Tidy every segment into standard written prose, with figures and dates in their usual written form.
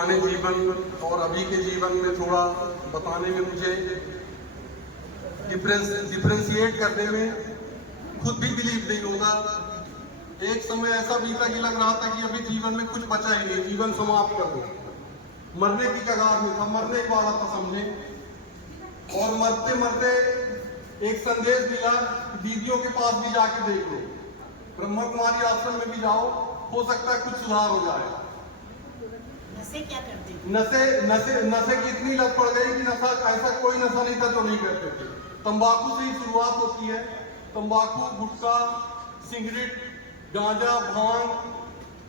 पुराने जीवन और अभी के जीवन में थोड़ा बताने में मुझे डिफ्रेंशिएट करने में खुद भी बिलीव नहीं होगा। एक समय ऐसा बीता कि लग रहा था कि अभी जीवन में कुछ बचा ही नहीं, जीवन समाप्त कर दो, मरने की कगार में था, मरने वाला था समझे। और मरते मरते एक संदेश मिला कि दीदियों के पास भी जाके देख लो, ब्रह्मा कुमारी आश्रम में भी जाओ, हो सकता है कुछ सुधार हो जाए। नशे क्या करते थे? नशे की इतनी लत पड़ गई कि नशा, ऐसा कोई नशा नहीं था जो नहीं करते थे। तंबाकू से ही शुरुआत होती है, तंबाकू, गुटखा, सिगरेट, गांजा, भांग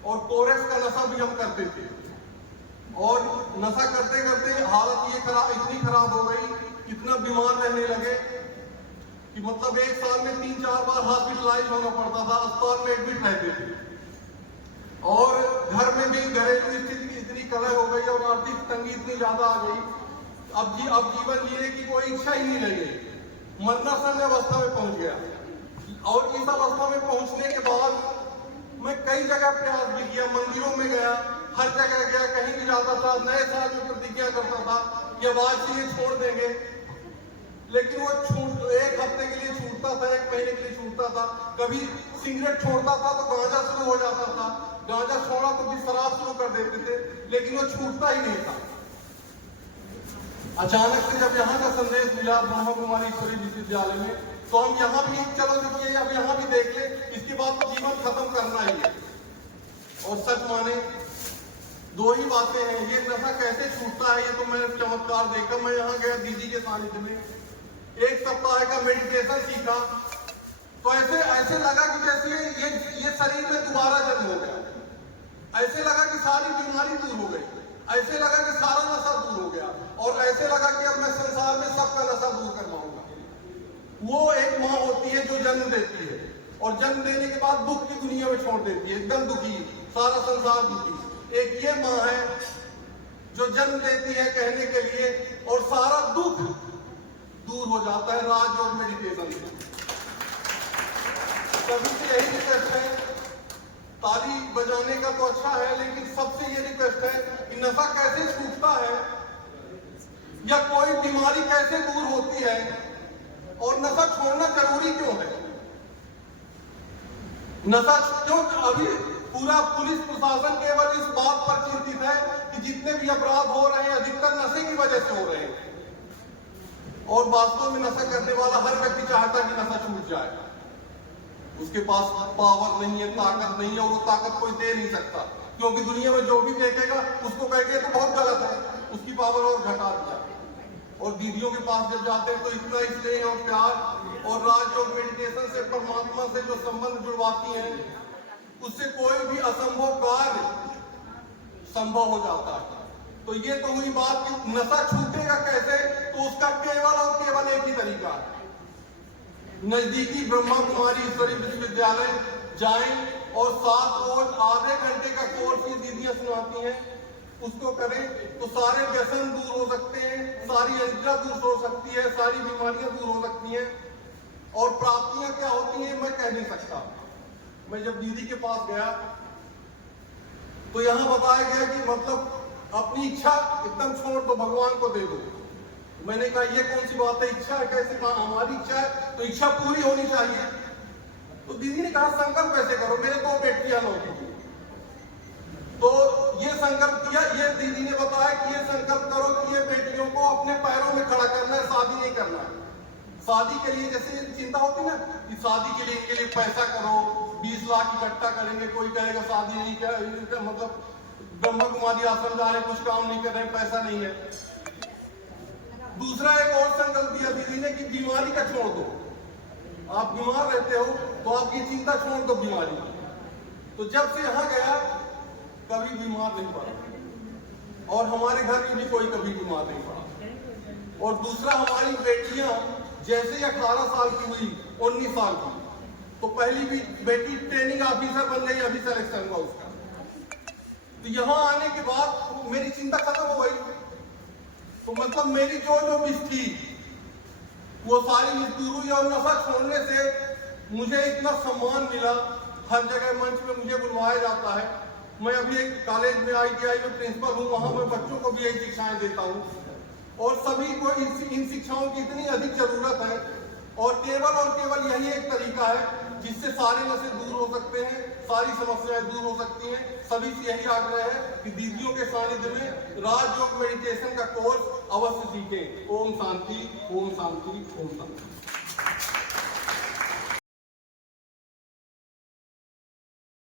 और कोरेक्स का नशा भी हम करते थे। और नशा करते करते हालत ये इतनी खराब हो गई, इतना बीमार रहने लगे कि मतलब एक साल में 3-4 बार हॉस्पिटलाइज होना पड़ता था, अस्पताल में एडमिट रहते थे। और घर में भी घरेलू स्थिति इतनी कलह हो गई और आर्थिक तंगी इतनी ज्यादा आ गई, अब जीवन जीने की कोई इच्छा ही नहीं रह गई। मरणासन अवस्था में पहुंच गया। और इस अवस्था में पहुंचने के बाद मैं कई जगह प्रयास भी किया, मंदिरों में गया, हर जगह गया, कहीं भी जाता था, नए साल में प्रतिज्ञा करता था कि अब आज से ये छोड़ देंगे। लेकिन वो एक हफ्ते के लिए छूटता था, एक महीने के लिए छूटता था। कभी सिगरेट छोड़ता था तो गांजा शुरू हो जाता था, गांजा छोड़ा तो भी शराब शुरू कर देते थे, लेकिन वो छूटता ही नहीं था। अचानक से जब यहाँ का संदेश मिला ब्रह्मा कुमारी ईश्वरी विश्वविद्यालय में, तो हम यहाँ भी चलो देखिए, अब यहाँ भी देख ले, इसके बाद तो जीवन खत्म करना ही है। और सच माने 2 ही बातें हैं, ये नशा कैसे छूटता है ये तो मैंने चमत्कार देखा। मैं यहाँ गया दीदी के सानिध्य में, 1 सप्ताह का मेडिटेशन सीखा, तो ऐसे लगा कि जैसे ये शरीर में दोबारा जन्म हो गया। ऐसे लगा कि सारी बीमारी दूर हो गई, ऐसे लगा कि सारा नशा दूर हो गया, और ऐसे लगा कि अब मैं संसार में सबका नशा दूर करवाऊंगा। वो एक माँ होती है जो जन्म देती है, और जन्म देने के बाद दुख की दुनिया में छोड़ देती है, एकदम दुखी, सारा संसार दुखी। एक ये माँ है जो जन्म देती है कहने के लिए, और सारा दुख दूर हो जाता है राजयोग मेडिटेशन से। सभी से यही रिक्वेस्ट है, ताली बजाने का तो अच्छा है, लेकिन सबसे ये रिक्वेस्ट है कि नशा कैसे छूटता है या कोई बीमारी कैसे दूर होती है, और नशा छोड़ना जरूरी क्यों है। नशा क्यों, अभी पूरा पुलिस प्रशासन केवल इस बात पर चिंतित है कि जितने भी अपराध हो रहे हैं अधिकतर नशे की वजह से हो रहे हैं। और वास्तव में नशा करने वाला हर व्यक्ति चाहता है कि नशा छूट जाए। उसके पास पावर नहीं है, ताकत नहीं है, और वो ताकत कोई दे नहीं सकता, क्योंकि दुनिया में जो भी देखेगा उसको कहेगा तो बहुत गलत है, उसकी पावर और घटा दिया। और दीदियों के पास जब जाते हैं तो इतना स्नेह और प्यार और राजयोग मेडिटेशन से परमात्मा से जो संबंध जुड़वाती है, उससे कोई भी असंभव कार्य संभव हो जाता है। तो ये तो हुई बात कि नशा छूटेगा कैसे, तो उसका केवल और केवल एक ही तरीका है, नजदीकी ब्रह्मा कुमारी ईश्वरी विश्वविद्यालय जाएं और 7 रोज आधे घंटे का कोर्स ये दीदियां सुनाती हैं, उसको करें तो सारे व्यसन दूर हो सकते हैं, सारी अनिद्रा दूर हो सकती है, सारी बीमारियां दूर हो सकती हैं। और प्राप्तियां क्या होती हैं मैं कह नहीं सकता। मैं जब दीदी के पास गया तो यहाँ बताया गया कि मतलब अपनी इच्छा एकदम छोड़ दो, भगवान को दे दो। मैंने कहा ये कौन सी बात है, इच्छा है कैसे, कहा हमारी इच्छा है तो इच्छा पूरी होनी चाहिए। तो दीदी ने कहा संकल्प कैसे करो, मेरे 2 बेटियां होती थी, तो ये संकल्प किया। ये दीदी ने बताया कि ये संकल्प करो कि ये बेटियों को अपने पैरों में खड़ा करना है, शादी नहीं करना है। शादी के लिए जैसे चिंता होती ना कि शादी के लिए इनके लिए पैसा करो, 20 लाख इकट्ठा करेंगे, कोई कहेगा शादी नहीं क्या, मतलब ब्रह्मा कुमारी आश्रम जा रहे, कुछ काम नहीं कर रहे, पैसा नहीं है। दूसरा एक और संकल्प दिया दीदी ने कि बीमारी का छोड़ दो, आप बीमार रहते हो तो आपकी चिंता छोड़ दो बीमारी। तो जब से यहाँ गया कभी बीमार नहीं पड़ा, और हमारे घर में भी कोई कभी बीमार नहीं पड़ा। और दूसरा, हमारी बेटियां जैसे ही 18 साल की हुई, 19 साल की, तो पहली भी बेटी ट्रेनिंग ऑफिसर बन गई, अभी सिलेक्शन हुआ उसका। तो यहाँ आने के बाद मेरी चिंता खत्म हो गई। तो मतलब मेरी जो मिस थी वो सारी मिस दूर हुई, और नशा छोड़ने से मुझे इतना सम्मान मिला, हर जगह मंच में मुझे बुलवाया जाता है। मैं अभी एक कॉलेज में ITI में प्रिंसिपल हूँ, वहाँ मैं बच्चों को भी यही शिक्षाएं देता हूँ और सभी को इन शिक्षाओं की इतनी अधिक जरूरत है और केवल यही एक तरीका है जिससे सारे नशे दूर हो सकते हैं, सारी समस्याएं दूर हो सकती हैं। सभी से यही आग्रह है कि दीदियों के सानिध्य में राजयोग मेडिटेशन का कोर्स अवश्य सीखें। ओम शांति, ओम शांति, ओम शांति।